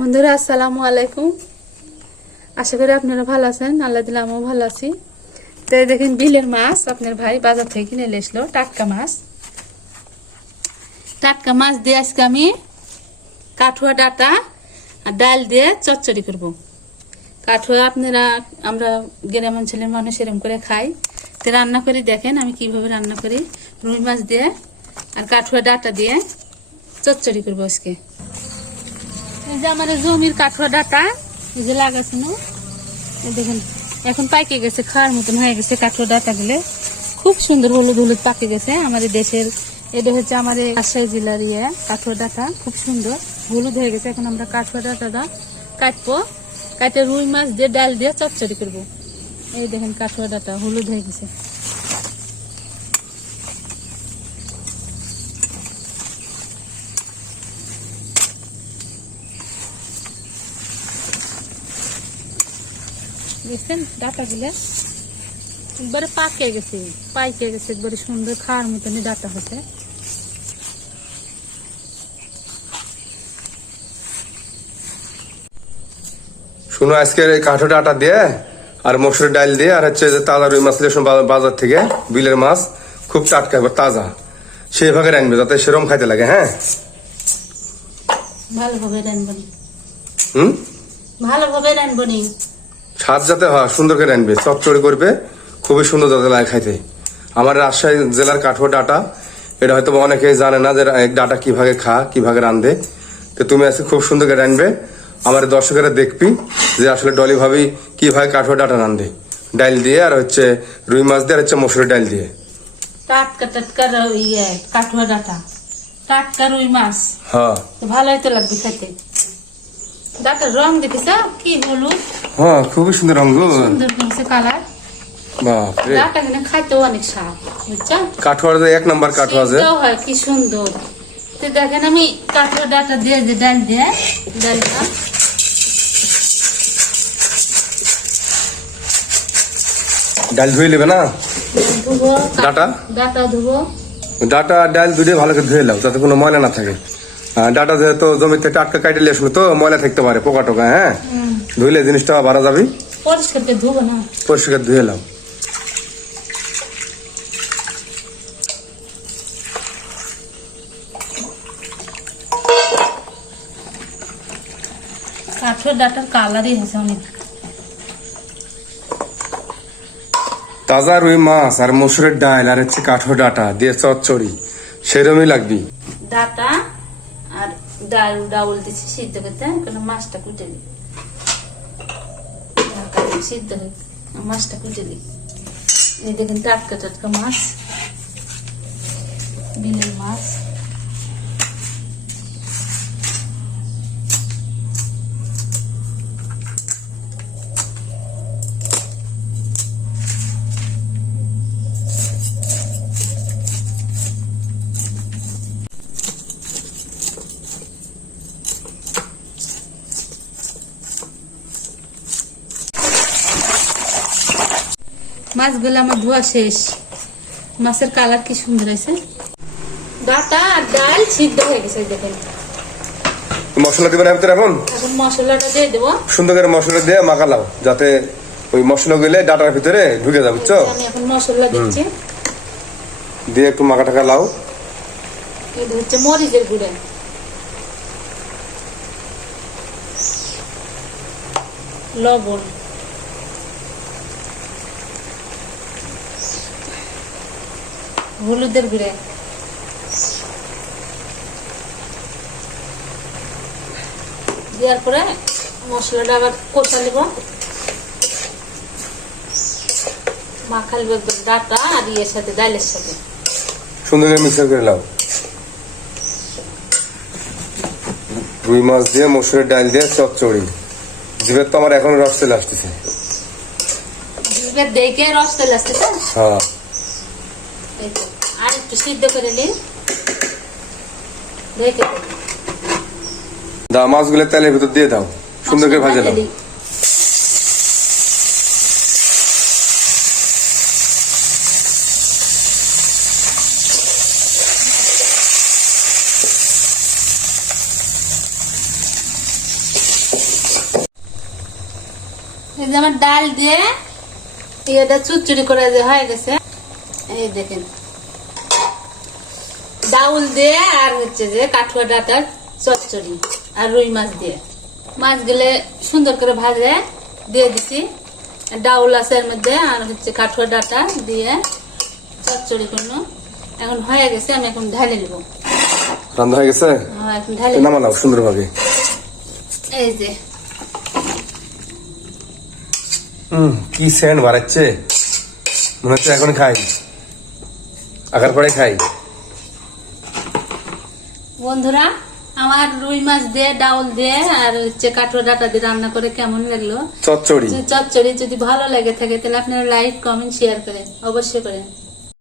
বন্ধুরা আসসালামু আলাইকুম। আশা করি আপনারা ভালো আছেন, আল্লাহ দিলে আমিও ভালো আছি। তো দেখেন বিলের মাছ আপনার ভাই বাজার থেকে কিনে এসলো, টাটকা মাছ দিয়ে আজকে আমি কাঠুয়া ডাটা আর ডাল দিয়ে চচ্চড়ি করব। কাঠুয়া আমরা গ্রাম অঞ্চলের মানুষ এরকম করে খাই। তো রান্না করি, দেখেন আমি কিভাবে রান্না করি। রুই মাছ দিয়ে আর কাঠুয়া ডাটা দিয়ে চচ্চড়ি করবো আজকে। এই যে আমার জমির কাঠুয়া ডাটা এই যে লাগাছে না, দেখেন এখন পাইকে গেছে, খাওয়ার মতন হয়ে গেছে। কাঠুয়া ডাটা গুলো খুব সুন্দর হলুদ হলুদ পাকে গেছে। আমাদের দেশের এটা হচ্ছে আমাদের রাজশাহী জেলার কাঠুয়া ডাটা খুব সুন্দর হলুদ হয়ে গেছে। এখন আমরা কাঠুয়া ডাটাটা কাটবো, কাটে রুই মাছ দিয়ে ডাল দিয়ে চচ্চড়ি করবো। এই দেখেন কাঠুয়া ডাটা হলুদ হয়ে গেছে। দেখছেন ডাটা গুলো একবারে পাইকে গেছে, একবারে সুন্দর খাওয়ার মতনই ডাটা হচ্ছে। শুনো, আজকে কাঠো ডাটা দিয়ে আর মসুরের ডাল দিয়ে আর হচ্ছে যে তাজা রুই মাছ বাজার থেকে বিলের মাছ খুব টাটকা তাজা সেইভাবে রাখবে যাতে সেরম খাইতে লাগে। হ্যাঁ, ভালোভাবে রানবনি। হুম, ভালোভাবে রানবনি, স্বাদ যাতে হয় সুন্দর করে রানবে, চচ্চড়ি করবে, খুবই সুন্দর যাতে লাগে খাইতে। আমার রাজশাহী জেলার কাঠুয়া ডাটা, এটা হয়তো অনেকেই জানে না যে ডাটা কিভাবে রান্ধে। তো তুমি আজকে খুব সুন্দর করে রানবে, আমার দর্শকেরা দেখবি যে আসলে ডলি ভাবি কিভাবে কাঠুয়া ডাটা রান্ধে, ডাল দিয়ে আর হচ্ছে রুই মাছ দিয়ে আর হচ্ছে মসুরের ডাল দিয়ে। টাটকা কাঠুয়া ডাটা, টাটকা রুই মাছ, হ্যাঁ ভালোই তো লাগবে খেতে। ডাটার রং দেখিস কি হলুদ, হ্যাঁ খুবই সুন্দর রঙ, সুন্দর হয়েছে কালার। বাপরে, ডাটা কিনে খাইতেও অনেক স্বাদ, বুঝছো? কাঠুয়া এক নাম্বার কাঠুয়া যে হয় কি সুন্দর। তো দেখেন আমি কাঠুয়া ডাটা দিয়ে যে ডালটা ডাল ধুয়ে নেবে না, ধুবো, ডাটা ধুবো, ডাটা ডাল দুটো ভালো করে ধুয়ে নাও যাতে কোনো ময়লা না থাকে। ডাটা যেহেতু জমিতে টাটকা কাটলে আসলে তো ময়লা থাকতে পারে, পোকা টোকা। হ্যাঁ, ধুইলে জিনিসটা ভাড়া যাবি, পরিষ্কার করে ধুবো না, পরিষ্কার ধুয়ে নাও। কাঠুয়া ডাটার কালারই হয়েছে অনেক। তাজা রুই মাছ আর মসুরের ডাল আর হচ্ছে কাঠুয়া ডাটা দিয়ে চচ্চড়ি সেরমই লাগবি। ডাটা আর ডাউল দিচ্ছি সিদ্ধ করতে, কোনো মাছটা কুটে দিই, সিদ্ধ হয়ে মাছটা কুটে দিই। এই দেখেন টাটকা মাছ, বিলের মাছ। মাছগুলো আমার ধোয়া শেষ, মাছের কালার কি সুন্দর আছে। ডাটা আর ডাল সিদ্ধ হয়ে গেছে, দেখেন। মশলা দিবেন এখন মশলাটা দিয়ে দেবো, সুন্দর করে মশলা দিয়ে মাখালাও যাতে ওই মশলা গুলো ডাটার ভিতরে ঢুকে যাবে, বুঝছো? আমি এখন মশলা দিচ্ছি, দিয়ে একটু মাখা টাকা লাও। এটা হচ্ছে মরিচের গুঁড়ো, লবণ, হলুদের গুঁড়ো, দেওয়ার পরে মশলাটা আবার কষা নেব, মাখাল ডাটা আর ইয়ের সাথে ডালের সাথে সুন্দর করে মিক্সার করে লাও। রুই মাছ দিয়ে মসুরের ডাল দিয়ে চচ্চড়ি, জিভের তো আমার এখন রস চলে আসতেছে। দেখে রস চলে আসতেছে। হ্যাঁ, আর একটু সিদ্ধ করে নিই, দেখে দাও মাছগুলো তেলের ভিতর দিয়ে দাও, সুন্দর করে ভাজে নাও। এই যে আমার ডাল দিয়ে এটা চুচুরি করে যে হয়ে গেছে। এই দেখেন ডাউল দিয়ে আর হচ্ছে যে কাঠুয়া ডাটার চচ্চড়ি আর রুই মাছ দিয়ে, মাছগুলো সুন্দর করে ভাজে দিয়ে দিছি। ডাউল আছে এর মধ্যে আর হচ্ছে কাঠুয়া ডাটা দিয়ে চচ্চড়ি করলো। এখন হয়ে গেছে, আমি এখন ঢালে নিব। রান্না হয়ে গেছে, হ্যাঁ এখন ঢালে নামালাম সুন্দরভাবে। এই যে কি সেন্ট বাড়াচ্ছে, মনে হচ্ছে এখন খাই, আগার পরে খাই। বন্ধুরা, আমার রুই মাছ দিয়ে ডাউল দিয়ে আর হচ্ছে কাঠুয়া ডাটা দিয়ে রান্না করে কেমন লাগলো চচ্চড়ি চচ্চড়ি যদি ভালো লাগে থাকে তাহলে আপনারা লাইক কমেন্ট শেয়ার করেন, অবশ্যই করেন।